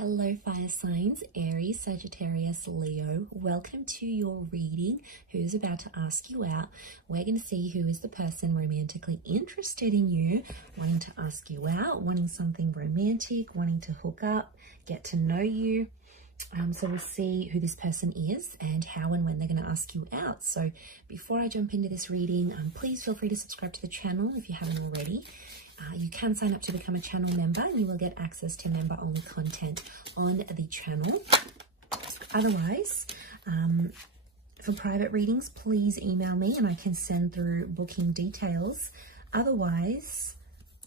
Hello fire signs, Aries, Sagittarius, Leo. Welcome to your reading. Who's about to ask you out? We're going to see who is the person romantically interested in you, wanting to ask you out, wanting something romantic, wanting to hook up, get to know you. So we'll see who this person is and how and when they're going to ask you out. So before I jump into this reading, please feel free to subscribe to the channel if you haven't already. You can sign up to become a channel member and you will get access to member-only content on the channel. Otherwise, for private readings, please email me and I can send through booking details. Otherwise,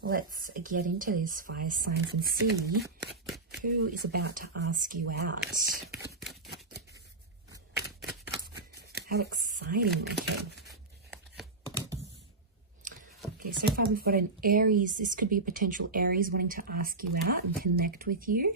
let's get into this, fire signs, and see who is about to ask you out. How exciting. Okay, so far we've got an Aries. This could be a potential Aries wanting to ask you out and connect with you.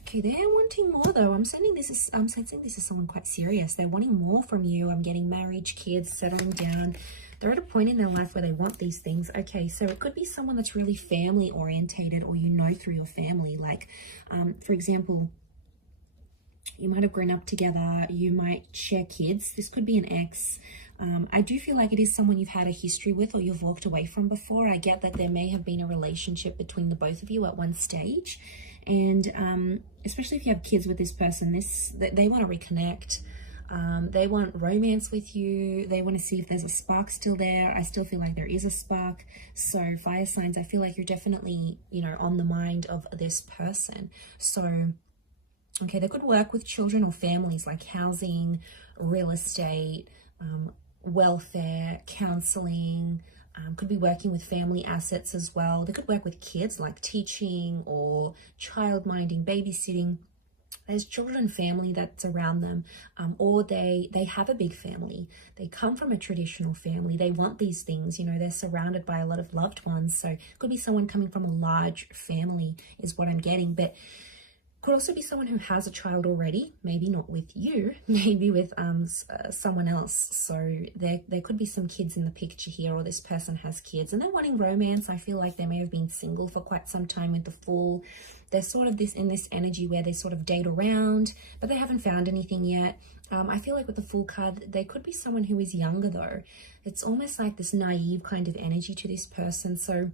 Okay, they're wanting more though. I'm sensing this is someone quite serious. They're wanting more from you. I'm getting marriage, kids, settling down. They're at a point in their life where they want these things. Okay, so it could be someone that's really family orientated, or you know through your family. Like, for example, you might have grown up together, you might share kids. This could be an ex. I do feel like it is someone you've had a history with or you've walked away from before. I get that there may have been a relationship between the both of you at one stage. And especially if you have kids with this person, they want to reconnect. They want romance with you. They want to see if there's a spark still there. I still feel like there is a spark. So fire signs, I feel like you're definitely, on the mind of this person. So okay, they could work with children or families, like housing, real estate, welfare, counseling, could be working with family assets as well. They could work with kids, like teaching or child minding, babysitting. There's children and family that's around them, or they have a big family. They come from a traditional family. They want these things, they're surrounded by a lot of loved ones. So it could be someone coming from a large family is what I'm getting. But could also be someone who has a child already, maybe not with you, maybe with someone else. So there could be some kids in the picture here, or this person has kids and they're wanting romance. I feel like they may have been single for quite some time with the Fool. They're sort of in this energy where they sort of date around, but they haven't found anything yet. I feel like with the Fool card, they could be someone who is younger though. It's almost like this naive kind of energy to this person. So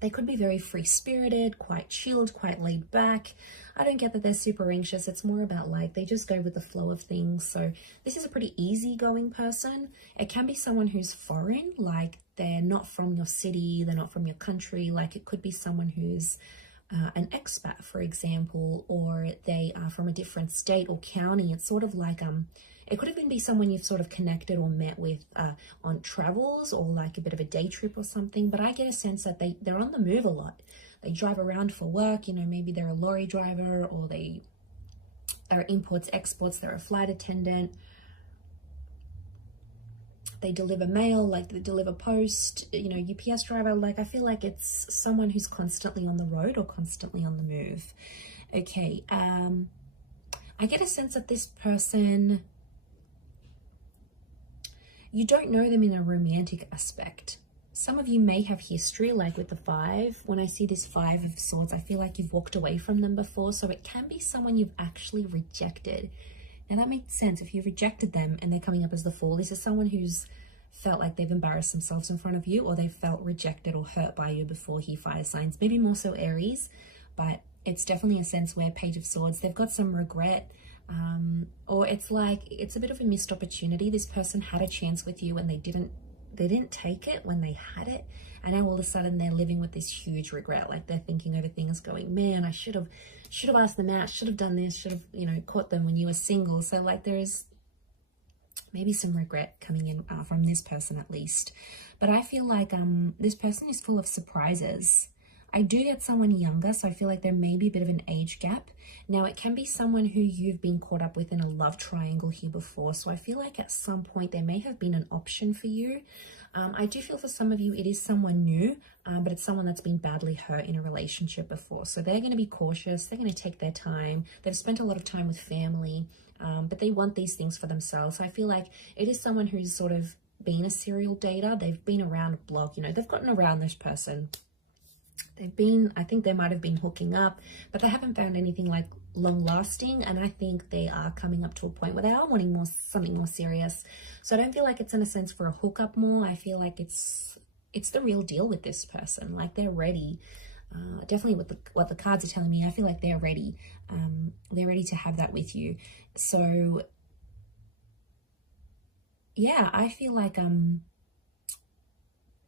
they could be very free-spirited, quite chilled, quite laid back. I don't get that they're super anxious. It's more about like they just go with the flow of things. So this is a pretty easygoing person. It can be someone who's foreign, like they're not from your city, they're not from your country. Like it could be someone who's an expat, for example, or they are from a different state or county. It's sort of like it could even be someone you've sort of connected or met with on travels, or like a bit of a day trip or something. But I get a sense that they're on the move a lot. They drive around for work, maybe they're a lorry driver, or they are imports, exports, they're a flight attendant. They deliver mail, like they deliver post, UPS driver. Like I feel like it's someone who's constantly on the road or constantly on the move. Okay, I get a sense that this person, you don't know them in a romantic aspect. Some of you may have history, like with the 5. When I see this 5 of Swords, I feel like you've walked away from them before. So it can be someone you've actually rejected. Now that makes sense. If you rejected them and they're coming up as the Fool, this is someone who's felt like they've embarrassed themselves in front of you, or they felt rejected or hurt by you before here, fire signs. Maybe more so Aries, but it's definitely a sense where Page of Swords, they've got some regret. Or it's like it's a bit of a missed opportunity. This person had a chance with you and they didn't take it when they had it, and now all of a sudden they're living with this huge regret. Like they're thinking over things, going, man, I should have asked them out, should have done this, should have caught them when you were single. So like there is maybe some regret coming in from this person at least. But I feel like this person is full of surprises. I do get someone younger, so I feel like there may be a bit of an age gap. Now, it can be someone who you've been caught up with in a love triangle here before. So I feel like at some point there may have been an option for you. I do feel for some of you it is someone new, but it's someone that's been badly hurt in a relationship before. So they're going to be cautious. They're going to take their time. They've spent a lot of time with family, but they want these things for themselves. So I feel like it is someone who's sort of been a serial dater. They've been around a block, you know, they've gotten around this person. They've been, I think they might have been hooking up, but they haven't found anything like long lasting. And I think they are coming up to a point where they are wanting more, something more serious. So I don't feel like it's in a sense for a hookup more. I feel like it's the real deal with this person. Like they're ready. Definitely with what the cards are telling me, I feel like they're ready. They're ready to have that with you. So yeah, I feel like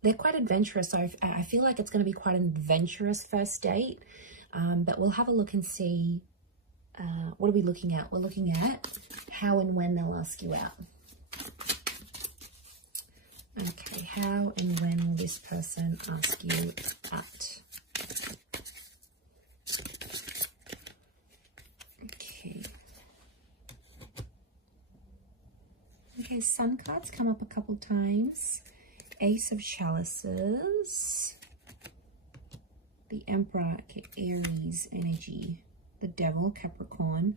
they're quite adventurous. So I feel like it's going to be quite an adventurous first date. But we'll have a look and see. What are we looking at? We're looking at how and when they'll ask you out. Okay, how and when will this person ask you out? Okay, Sun cards come up a couple times. Ace of Chalices. The Emperor, okay, Aries energy. The Devil, Capricorn.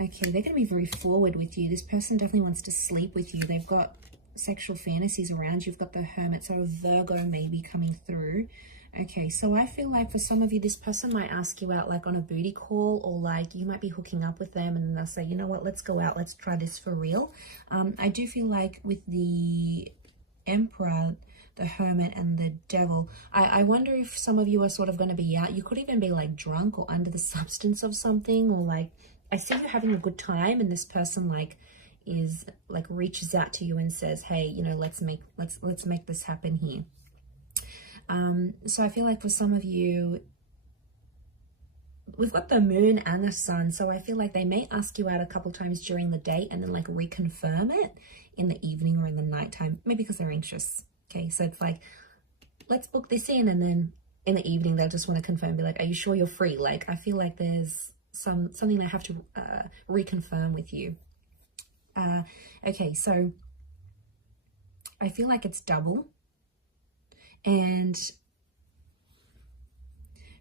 Okay, they're going to be very forward with you. This person definitely wants to sleep with you. They've got sexual fantasies around you. You've got the Hermit, so a Virgo maybe coming through. Okay, so I feel like for some of you, this person might ask you out like on a booty call, or like you might be hooking up with them and then they'll say, you know what, let's go out, let's try this for real. I do feel like with the Emperor, the Hermit and the Devil, I wonder if some of you are sort of going to be out. You could even be like drunk or under the substance of something, or like I see you having a good time and this person like is like reaches out to you and says, hey, you know, let's make this happen here. So I feel like for some of you, we've got the Moon and the Sun, so I feel like they may ask you out a couple times during the date and then like reconfirm it in the evening or in the nighttime, maybe because they're anxious. Okay, so it's like, let's book this in, and then in the evening they'll just want to confirm, be like, are you sure you're free? Like I feel like there's something they have to reconfirm with you. Okay, so I feel like it's double. And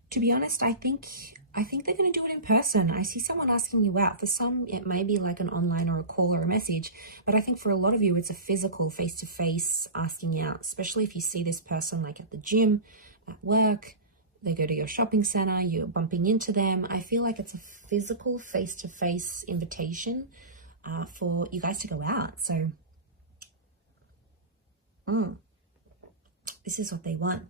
to be honest, I think they're going to do it in person. I see someone asking you out. For some, it may be like an online or a call or a message, but I think for a lot of you, it's a physical face-to-face asking out, especially if you see this person like at the gym, at work, they go to your shopping center, you're bumping into them. I feel like it's a physical face-to-face invitation for you guys to go out. So, this is what they want.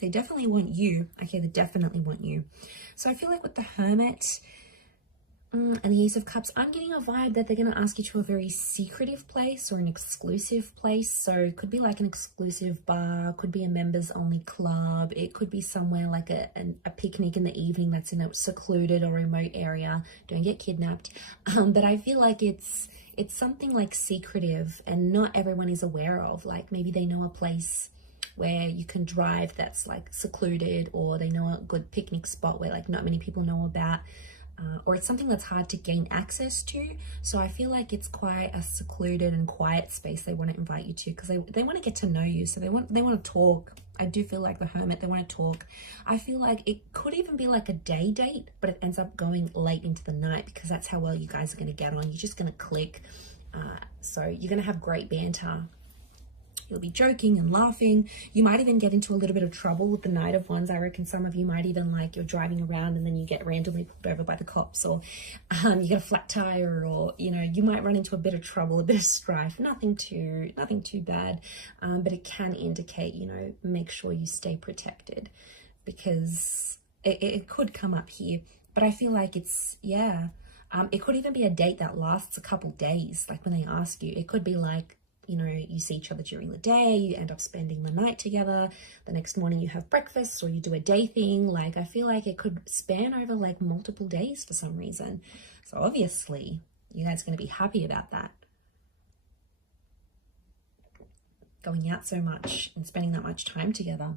They definitely want you. Okay, they definitely want you. So I feel like with the Hermit and the Ace of Cups, I'm getting a vibe that they're going to ask you to a very secretive place or an exclusive place. So it could be like an exclusive bar, could be a members only club. It could be somewhere like a picnic in the evening that's in a secluded or remote area. Don't get kidnapped. But I feel like it's something like secretive and not everyone is aware of. Like maybe they know a place where you can drive that's like secluded, or they know a good picnic spot where like not many people know about, or it's something that's hard to gain access to. So I feel like it's quite a secluded and quiet space they want to invite you to, because they want to get to know you. So they want to talk. I do feel like the Hermit, they want to talk. I feel like it could even be like a day date, but it ends up going late into the night, because that's how well you guys are going to get on. You're just going to click. So you're going to have great banter. You'll be joking and laughing. You might even get into a little bit of trouble with the Knight of Wands. I reckon some of you might even like, you're driving around and then you get randomly pulled over by the cops, or you get a flat tire, or you know, you might run into a bit of trouble, a bit of strife. Nothing too bad, but it can indicate, you know, make sure you stay protected, because it could come up here. But I feel like it's, yeah, it could even be a date that lasts a couple days. Like when they ask you, it could be like, you know, you see each other during the day, you end up spending the night together, the next morning you have breakfast, or you do a day thing. Like I feel like it could span over like multiple days for some reason. So obviously you guys are going to be happy about that. Going out so much and spending that much time together.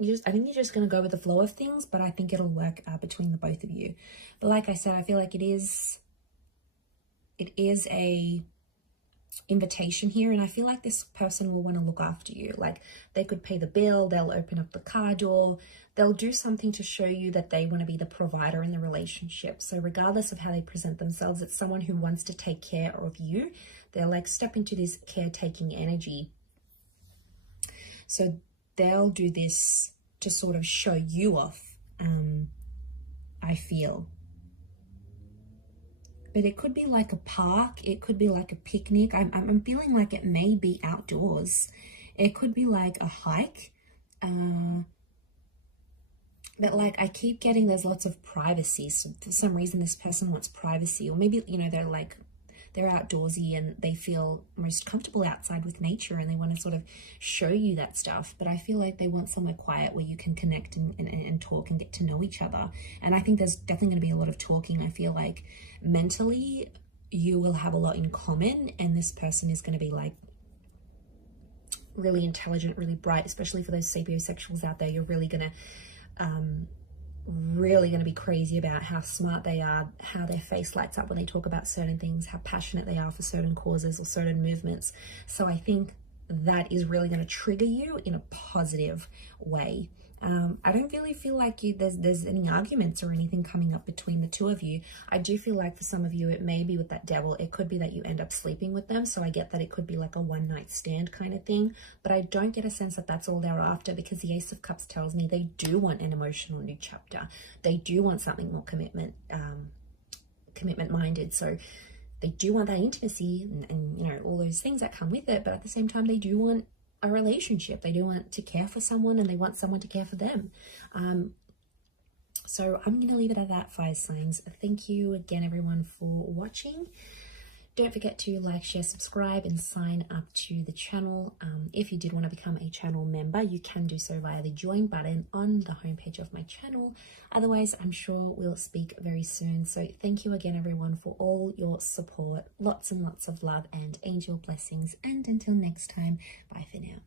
I think you're just going to go with the flow of things, but I think it'll work between the both of you. But like I said, I feel like it is a invitation here, and I feel like this person will want to look after you. Like they could pay the bill, they'll open up the car door, they'll do something to show you that they want to be the provider in the relationship. So regardless of how they present themselves, it's someone who wants to take care of you. They'll like step into this caretaking energy. So they'll do this to sort of show you off, I feel. But it could be like a park. It could be like a picnic. I'm feeling like it may be outdoors. It could be like a hike. But like I keep getting there's lots of privacy. So for some reason this person wants privacy. Or maybe, you know, they're outdoorsy and they feel most comfortable outside with nature and they want to sort of show you that stuff. But I feel like they want somewhere quiet where you can connect and talk and get to know each other. And I think there's definitely going to be a lot of talking. I feel like mentally you will have a lot in common, and this person is going to be like really intelligent, really bright, especially for those sapiosexuals out there. You're really going to be crazy about how smart they are, how their face lights up when they talk about certain things, how passionate they are for certain causes or certain movements. So I think that is really going to trigger you in a positive way. I don't really feel like there's any arguments or anything coming up between the two of you. I do feel like for some of you, it may be with that devil. It could be that you end up sleeping with them. So I get that it could be like a one-night stand kind of thing. But I don't get a sense that that's all they're after, because the Ace of Cups tells me they do want an emotional new chapter. They do want something more commitment-minded. So they do want that intimacy and, you know, all those things that come with it. But at the same time, they do want a relationship. They do want to care for someone, and they want someone to care for them. So I'm going to leave it at that, fire signs. Thank you again, everyone, for watching. Don't forget to like, share, subscribe, and sign up to the channel. If you did want to become a channel member, you can do so via the join button on the homepage of my channel. Otherwise, I'm sure we'll speak very soon. So thank you again, everyone, for all your support. Lots and lots of love and angel blessings. And until next time, bye for now.